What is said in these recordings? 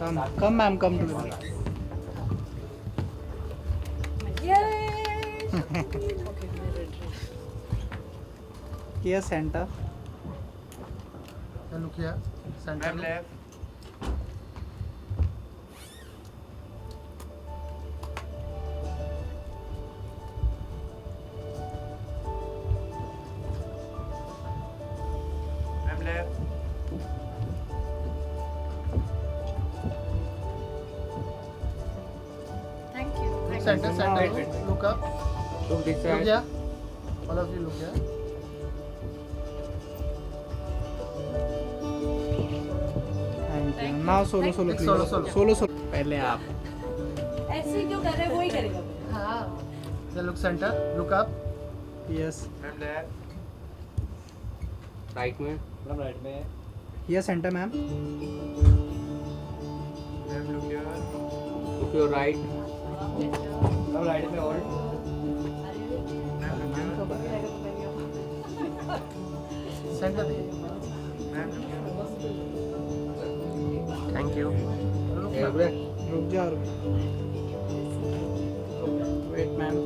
Come, ma'am, come to the middle. Yay! Here, center. Then look here. Center. Ma'am left. Ma'am left. Thank you. Look center, center. Look up. Look this Look side. here. All of you look here. Thank you. Now solo, solo, please. Solo, solo. Solo, solo. पहले आप. ऐसे जो कर रहे हैं वो ही करेगा. हाँ. Then look center. Look up. Yes. Ma'am left. Right में. Ma'am right में. Here, center, ma'am. Ma'am look here. Look your right. Ma'am right में hold. Ma'am look here. Center. Ma'am look here. Thank you. Look Yeah, up. रुक जा रुक. Wait, ma'am.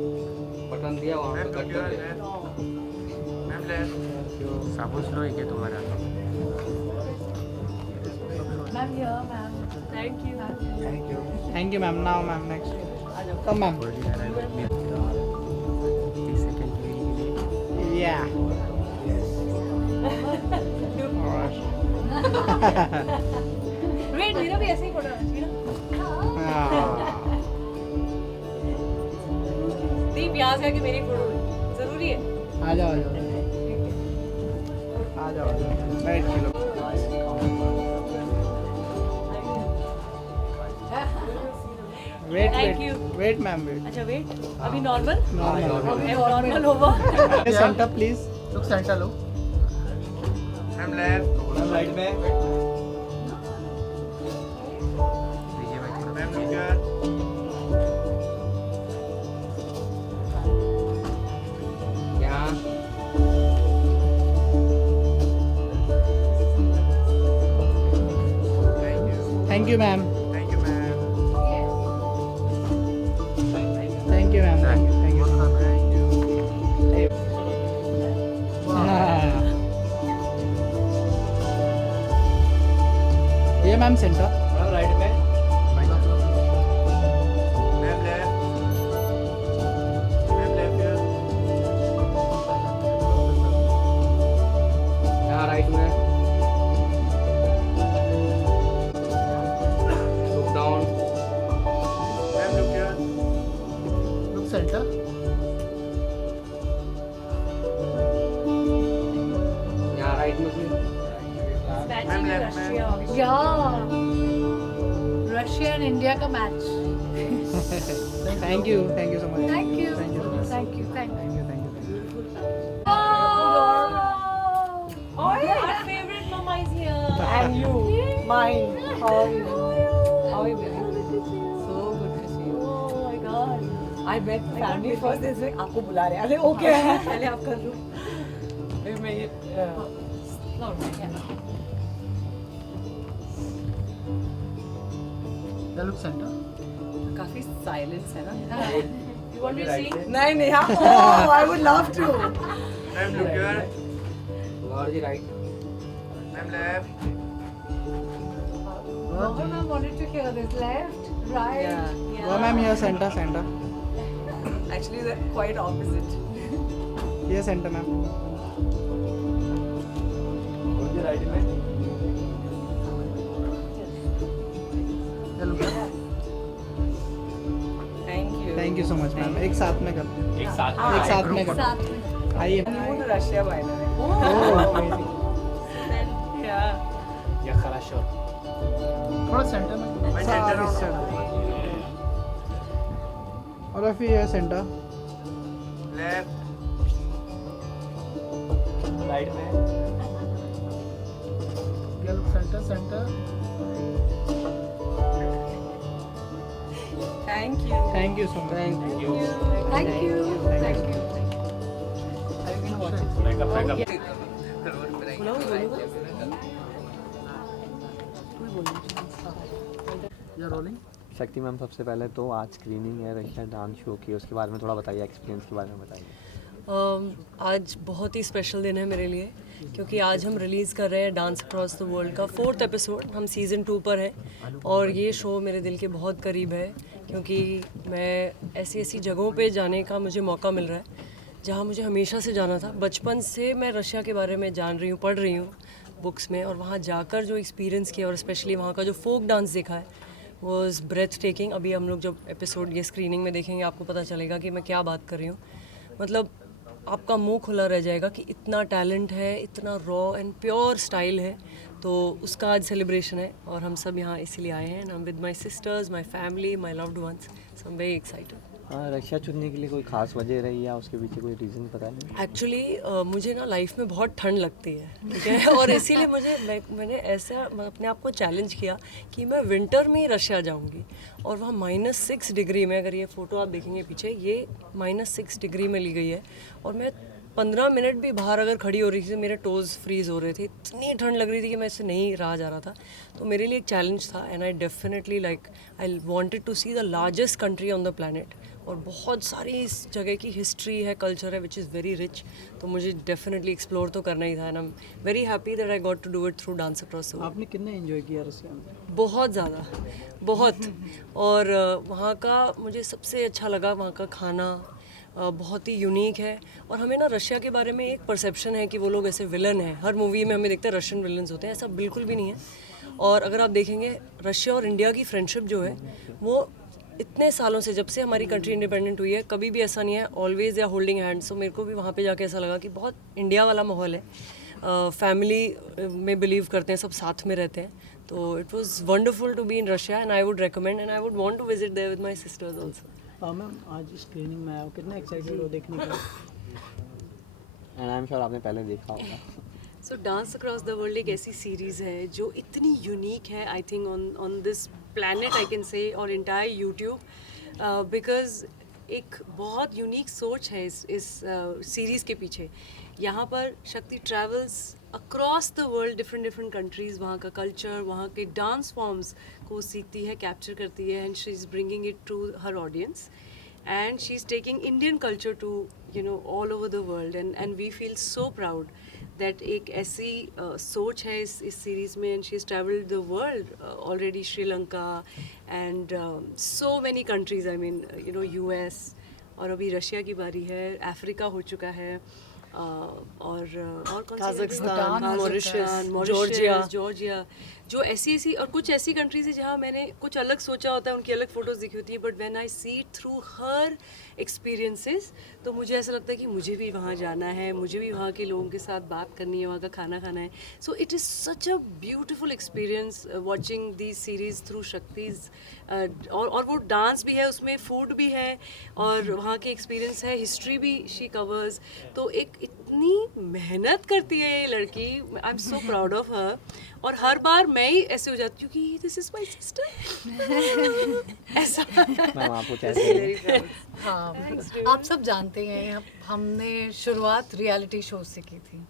Button दिया वहाँ पे cut कर दे. Ma'am left. साबुन स्लो है क्या तुम्हारा? Ma'am here, ma'am. Thank you. Thank you. Thank you, ma'am. Now, ma'am, next. Come, ma'am. 30 second के लिए. Yeah. Alright. Wait, मेरा भी ऐसे ही फोटो है. Ah. दीप यहाँ से आके मेरी फोटो जरूरी है. आ जाओ, आ जाओ. आ जाओ, आ जाओ. Right, kilo. Wait, Thank wait. you. Wait, ma'am, wait. अच्छा वेट. अभी नॉर्मल. Normal. नॉर्मल होगा. Here, center, please. Look center. Look. Ma'am left. Ma'am, right में. Ma'am look here. यहाँ. Thank you. Thank you, ma'am. Thank you, ma'am. Thank you, ma'am. Thank you. Thank you. Thank you. Ah. Here, ma'am, center. Right में. Ma'am left. Ma'am left here. यहाँ right में. Look down. Ma'am look here. Look center. यहाँ right में भी. Ma'am left में. Yeah. Russia and India का match. Thank you. Thank you so much. Thank you. Thank you. Thank you. Thank you. Thank you. Thank you. Oh, our favorite mama is here. And you, mine. How are you? How are you, baby? So good to see you. So good to see you. Oh my God. I met family first. They said आपको बुला रहे हैं. अरे okay पहले आप कर लो. फिर मैं ये Then look center. काफी साइलेंस है ना. You want me to see? नहीं नहीं हाँ. Oh, I would love to. Ma'am look here. Lord ji right. Ma'am left. Mohan, I wanted to hear this. Left, right. Yeah. Go, ma'am. Here, center, center. Actually, they're quite opposite. Here, center, ma'am. Lord ji right में. Then look here. Thank you. Thank you so much, ma'am. एक साथ में करते हैं. एक साथ. एक साथ में करते साथ में. हैं. आइए. New to Russia, by the way. Oh, amazing. Yeah. या хорошо. थोड़ा center में. My center Sorry, out. sir. All of you here, center. Left. Right में. Yeah, look center, center. Thank you. Thank you so much. Thank you. Thank you. Thank you. Are you gonna watch it? Makeup. बोलो बोलो. या rolling. शक्ति ma'am, सबसे पहले तो आज screening है रशिया डांस शो की, उसके बारे में थोड़ा बताइए, एक्सपीरियंस के बारे में बताइए। आज बहुत ही स्पेशल दिन है मेरे लिए, क्योंकि आज हम रिलीज़ कर रहे हैं डांस अक्रॉस द वर्ल्ड का 4th एपिसोड। हम सीज़न 2 पर हैं और ये शो मेरे दिल के बहुत करीब है, क्योंकि मैं ऐसी ऐसी जगहों पे जाने का मुझे मौका मिल रहा है जहाँ मुझे हमेशा से जाना था। बचपन से मैं रशिया के बारे में जान रही हूँ, पढ़ रही हूँ बुक्स में, और वहाँ जाकर जो एक्सपीरियंस किया और स्पेशली वहाँ का जो फोक डांस देखा है वॉज ब्रेथ टेकिंग। अभी हम लोग जब एपिसोड ये स्क्रीनिंग में देखेंगे आपको पता चलेगा कि मैं क्या बात कर रही हूँ। मतलब आपका मुंह खुला रह जाएगा कि इतना टैलेंट है, इतना रॉ एंड प्योर स्टाइल है। तो उसका आज सेलिब्रेशन है और हम सब यहाँ इसीलिए आए हैं। I am with my sisters, my family, my loved ones, so I am very excited. Russia चुनने के लिए कोई खास वजह रही या उसके पीछे कोई रीज़न पता नहीं? एक्चुअली मुझे ना लाइफ में बहुत ठंड लगती है, ठीक है, और इसीलिए मैंने ऐसा अपने आप को चैलेंज किया कि मैं विंटर में ही रशिया जाऊंगी। और वहाँ -6 डिग्री में, अगर ये फ़ोटो आप देखेंगे पीछे, ये -6 डिग्री में ली गई है और मैं 15 मिनट भी बाहर अगर खड़ी हो रही थी मेरे टोज़ फ्रीज़ हो रहे थे, इतनी ठंड लग रही थी कि मैं इससे नहीं रहा जा रहा था। तो मेरे लिए एक चैलेंज था and I definitely I wanted to see the largest country on the planet. और बहुत सारी इस जगह की हिस्ट्री है, कल्चर है विच इज़ वेरी रिच, तो मुझे डेफिनेटली एक्सप्लोर तो करना ही था and I am very happy that I got to do it through dance across the world. आपने कितना एंजॉय किया रसिया में? बहुत ज़्यादा, बहुत। और वहाँ का मुझे सबसे अच्छा लगा वहाँ का खाना, बहुत ही यूनिक है। और हमें ना रशिया के बारे में एक परसेप्शन है कि वो लोग ऐसे विलन हैं, हर मूवी में हमें देखते हैं रशियन विलन्स होते हैं, ऐसा बिल्कुल भी नहीं है। और अगर आप देखेंगे रशिया और इंडिया की फ्रेंडशिप जो है वो इतने सालों से, जब से हमारी कंट्री इंडिपेंडेंट हुई है, कभी भी ऐसा नहीं है, ऑलवेज या होल्डिंग हैंड्स। तो मेरे को भी वहाँ पे जाके ऐसा लगा कि बहुत इंडिया वाला माहौल है, फैमिली में बिलीव करते हैं, सब साथ में रहते हैं। तो it was wonderful to be in Russia and I would recommend and I would want to visit there with my sisters also. Ma'am आज स्क्रीनिंग में आया हो, कितना एक्साइटेड हो देखने के लिए? एंड आई एम श्योर आपने पहले देखा होगा। सो डांस अक्रॉस द वर्ल्ड एक ऐसी सीरीज़ है जो इतनी यूनिक है, I think on this planet I can say, और इंटायर यूट्यूब, बिकॉज एक बहुत यूनिक सोच है इस सीरीज़ के पीछे। यहाँ पर शक्ति travels across the world, different countries, वहाँ का कल्चर, वहाँ के डांस फॉर्म्स को सीखती है, कैप्चर करती है, and she is bringing it to her audience and she's taking Indian culture to all over the world and we feel so proud that एक ऐसी सोच है इस सीरीज़ में, and she's traveled the world already, Sri Lanka and so many countries, I mean US, और अभी Russia की बारी है, अफ्रीका हो चुका है, और कौन सी, काज़ाकिस्तान, मॉरिशस, जॉर्जिया, जो ऐसी और कुछ ऐसी कंट्रीज है जहाँ मैंने कुछ अलग सोचा होता है, उनकी अलग फ़ोटोज़ दिखी होती है, but when I see it through her experiences तो मुझे ऐसा लगता है कि मुझे भी वहाँ जाना है, मुझे भी वहाँ के लोगों के साथ बात करनी है, वहाँ का खाना खाना है। So it is such a beautiful experience watching this series through Shakti's, और वो डांस भी है उसमें, फूड भी है, और वहाँ की एक्सपीरियंस है, हिस्ट्री भी शी कवर्स। तो एक इतनी मेहनत करती है ये लड़की, I am so proud of her. और हर बार मैं ही ऐसे हो जाती हूँ कि दिस इज माय सिस्टर, ऐसा। मैम आपको कैसे? हाँ, आप सब जानते हैं हमने शुरुआत रियलिटी शो से की थी,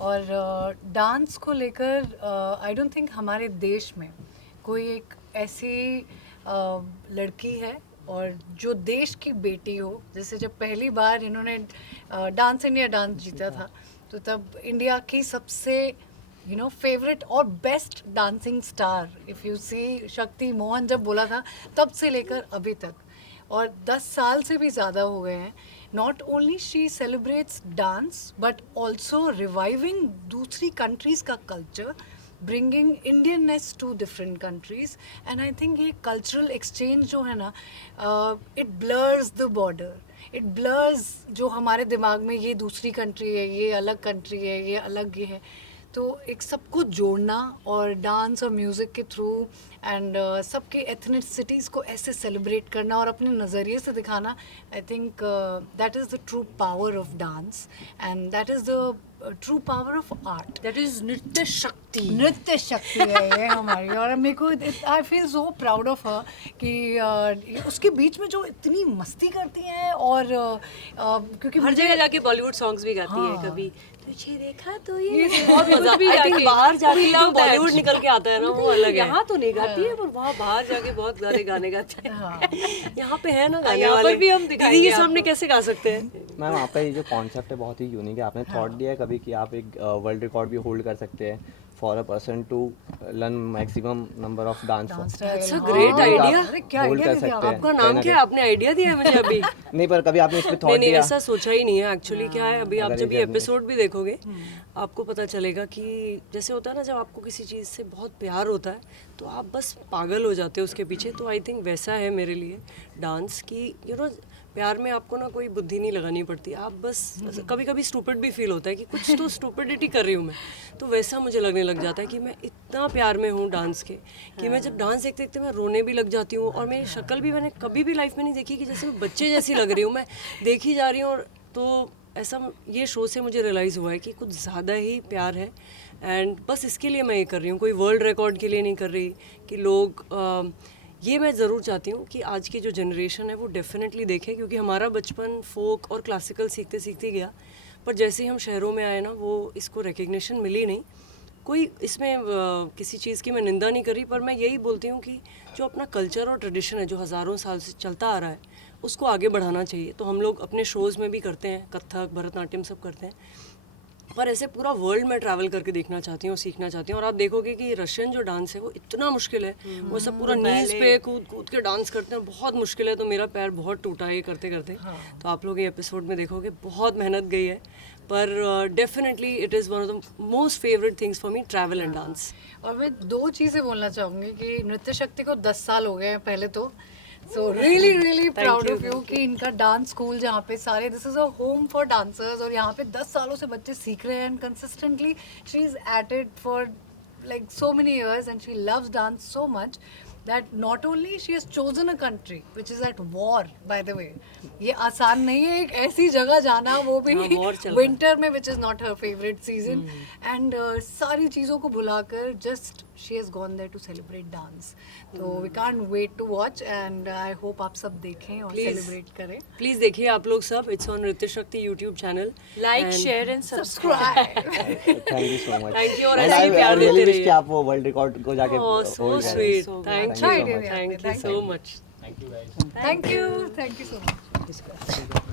और डांस को लेकर आई डोंट थिंक हमारे देश में कोई एक ऐसी लड़की है और जो देश की बेटी हो। जैसे जब पहली बार इन्होंने डांस इंडिया डांस जीता था, तो तब इंडिया की सबसे फेवरेट और best dancing star, if you see, Shakti Mohan जब बोला था तब से लेकर अभी तक, और 10 साल से भी ज़्यादा हो गए हैं। Not only she celebrates dance but also reviving दूसरी कंट्रीज़ का कल्चर, bringing Indianness to different countries, and I think ये कल्चरल एक्सचेंज जो है ना, it blurs the border, it blurs जो हमारे दिमाग में ये दूसरी कंट्री है, ये अलग कंट्री है, ये अलग ये है। तो एक सबको जोड़ना और डांस और म्यूज़िक के थ्रू एंड सबके एथनिसिटीज़ को ऐसे सेलिब्रेट करना और अपने नज़रिए से दिखाना, I think that is the true power of dance and that is the true power of art, that is नृत्य शक्ति। नृत्य शक्ति है ये हमारी। और मेरे को I feel so proud of her कि उसके बीच में जो इतनी मस्ती करती हैं, और क्योंकि हर जगह जाके बॉलीवुड सॉन्ग्स भी गाती है, हाँ। कभी तुझे देखा तो ये बहुत मजा I think बाहर जाके जो बॉलीवुड निकल के आता है ना वो अलग है। यहाँ तो नहीं गाती है पर वहाँ बाहर जाके बहुत सारे गाने गाते हैं। यहाँ पे है ना गाने वाले, भी हम दीदी के सामने कैसे गा सकते हैं? मैम आपका ये जो कॉन्सेप्ट है बहुत ही यूनिक है। आपने थॉट दिया है कभी कि आप एक वर्ल्ड रिकॉर्ड भी होल्ड कर सकते हैं for a person to learn maximum number of dance That's a great idea। होल्ड कर सकते हैं। आपका नाम क्या है? आपने आइडिया दिया है मुझे अभी। नहीं पर कभी आपने इस पे थॉट नहीं नहीं दिया? ऐसा सोचा ही नहीं है एक्चुअली। क्या है अभी आप जब ये एपिसोड भी देखोगे आपको पता चलेगा कि जैसे होता है ना जब आपको किसी चीज़ से बहुत प्यार होता है तो आप बस पागल हो जाते हो उसके पीछे। तो आई थिंक वैसा है मेरे लिए डांस की यू नो प्यार में आपको ना कोई बुद्धि नहीं लगानी पड़ती। आप बस कभी कभी स्टूपिड भी फील होता है कि कुछ तो स्टूपिडिटी कर रही हूँ मैं, तो वैसा मुझे लगने लग जाता है कि मैं इतना प्यार में हूँ डांस के कि मैं जब डांस देखते देखते मैं रोने भी लग जाती हूँ। और मेरी शक्ल भी मैंने कभी भी लाइफ में नहीं देखी कि जैसे मैं बच्चे जैसी लग रही हूँ, मैं देखी जा रही हूँ। और तो ऐसा ये शो से मुझे रियलाइज़ हुआ है कि कुछ ज़्यादा ही प्यार है एंड बस इसके लिए मैं ये कर रही हूँ। कोई वर्ल्ड रिकॉर्ड के लिए नहीं कर रही कि लोग ये मैं ज़रूर चाहती हूँ कि आज की जो जनरेशन है वो डेफिनेटली देखे, क्योंकि हमारा बचपन फोक और क्लासिकल सीखते सीखते गया, पर जैसे ही हम शहरों में आए ना वो इसको रिकग्निशन मिली नहीं। कोई इसमें किसी चीज़ की मैं निंदा नहीं कर रही, पर मैं यही बोलती हूँ कि जो अपना कल्चर और ट्रेडिशन है जो हज़ारों साल से चलता आ रहा है उसको आगे बढ़ाना चाहिए। तो हम लोग अपने शोज़ में भी करते हैं, कथक भरतनाट्यम सब करते हैं, पर ऐसे पूरा वर्ल्ड में ट्रैवल करके देखना चाहती हूँ, सीखना चाहती हूँ। और आप देखोगे कि रशियन जो डांस है वो इतना मुश्किल है, वो सब पूरा नीज पे कूद कूद के डांस करते हैं, बहुत मुश्किल है। तो मेरा पैर बहुत टूटा है ये करते करते। तो आप लोग ये एपिसोड में देखोगे बहुत मेहनत गई है, पर definitely it is one of the most favourite things for me, travel and dance. और मैं दो चीज़ें बोलना चाहूँगी कि नृत्य शक्ति को 10 साल हो गए हैं पहले तो, so really proud of you कि इनका डांस स्कूल जहाँ पे सारे this is a home for dancers और यहाँ पे 10 सालों से बच्चे सीख रहे हैं and consistently she is at it for like so many years and she loves dance so much that not only she has chosen a country which is at war, by the way, ये आसान नहीं है एक ऐसी जगह जाना, वो भी विंटर में, which is not her favorite season, and सारी चीज़ों को भुलाकर just she has gone there to celebrate dance. तो we can't wait to watch and I hope आप सब देखें और celebrate करें. प्लीज़ देखिए आप लोग सब, it's on नृत्य शक्ति YouTube channel. Like share and Subscribe. Thank you so much. Thank you और ऐसे ही प्यार देते रहिए। कि आप वो वर्ल्ड रिकॉर्ड को जाके So sweet, thank Thank you. you so much। Thank you so much.